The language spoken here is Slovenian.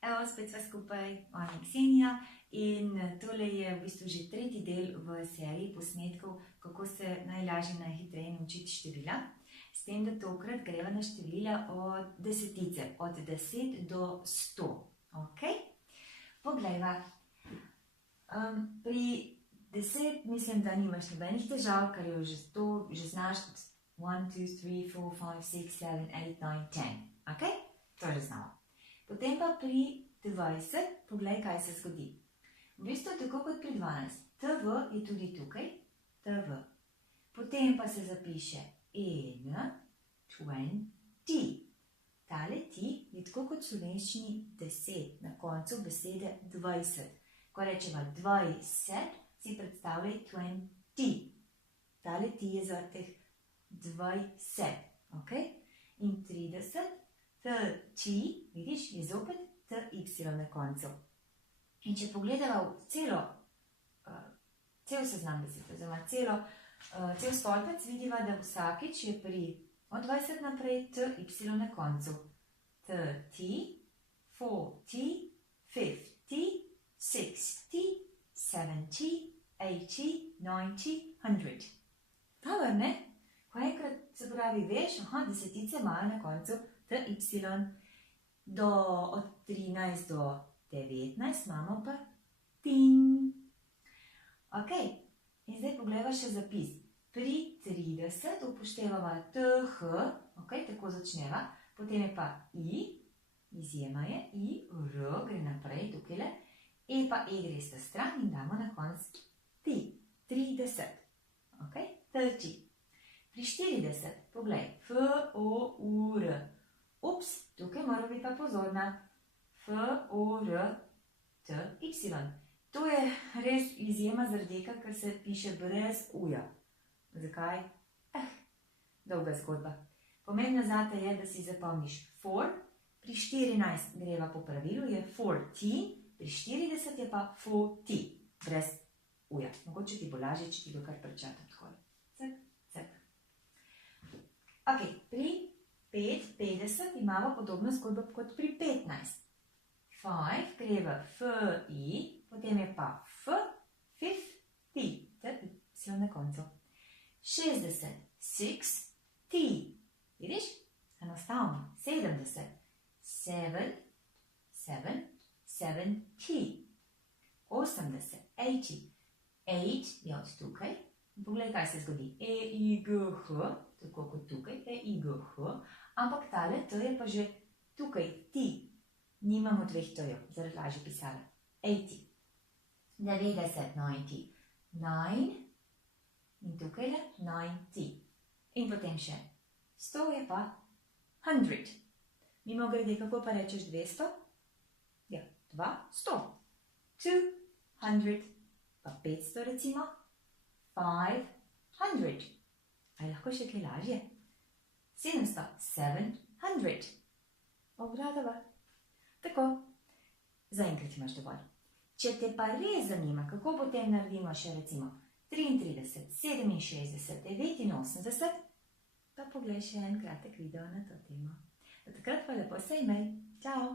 Evo, spet sva skupaj, ona je Ksenija in tole je v bistvu že tretji del v seriji posnetkov, kako se najlažje, najhitreje naučiti števila. S tem, da tokrat greva na števila od desetice, od 10 do 100. Ok? Poglejva. Pri 10 mislim, da nimaš nobenih težav, ker jo že znaš 1, 2, 3, 4, 5, 6, 7, 8, 9, 10. Ok? To že znamo. Potem pa pri 20, poglej, kaj se zgodi. V bistvu tako kot pri 12. TV je tudi tukaj, TV. Potem pa se zapiše in 20. Tale ti je tako kot v slovenščini 10, na koncu besede 20. Ko rečeva 20, si predstavljaj 20. Tale ti je za teh 20, ok? In 30, 30, vidiš, je zopet TY na koncu. In če pogledava cel seznam besed, oziroma cel stolpec, vidiva, da vsakič je pri od 20 naprej TY na koncu. 30, 40, 50, 60, 70, 80, 90, 100. Dobro, ne? Ko enkrat se pravi, veš, desetice imajo na koncu TY. Od 13 do 19 imamo pa TIN. Ok, in zdaj pogledava še zapis. Pri 30 upoštevava TH, ok, tako začneva, potem je pa I, izjema je, I, R, gre naprej, tukajle, E pa E gre sta stran in damo na konc T, 30, ok, 30. Pri 40, poglej, F, O, U, R, ups, tukaj mora biti pa pozorna, F, O, R, T, Y. To je res izjema zaradi tega, ker se piše brez uja. Zakaj? Dolga zgodba. Pomembna zate je, da si zapomniš for, pri 14 greva po pravilu, je 14, pri 40 je pa 40, brez uja. Mogoče ti bo lažje, če ti ga kar prečatam takoj. Cek, cek. Ok, pri 50 imamo podobno zgodbo kot pri 15. 5 gre v F, I, potem je pa F, 50, ter Y na koncu. 60, 6, T, vidiš? Enostavno. 70, 7, 7, 7, T. 80, 80, 8 je od tukaj. Poglej, kaj se zgodi. E, I, G, H, tako kot tukaj, E, I, G, H, ampak tale T je pa že tukaj, T. Nimamo dveh T-jev, zaradi lažje pisala. 80, 90, 90, 9 in tukaj je 90. In potem še 100 je pa 100. Mimogrede, kako pa rečeš 200? Ja, 200. 200, pa 500 recimo. 500. Ali lahko še kaj lažje? 700, 700. Obradova. Tako, zaenkrat imaš dovolj. Če te pa res zanima, kako potem naredimo še recimo 33, 67, 89, pa poglej še en kratek video na to temo. Do takrat pa lepo se imej. Čau!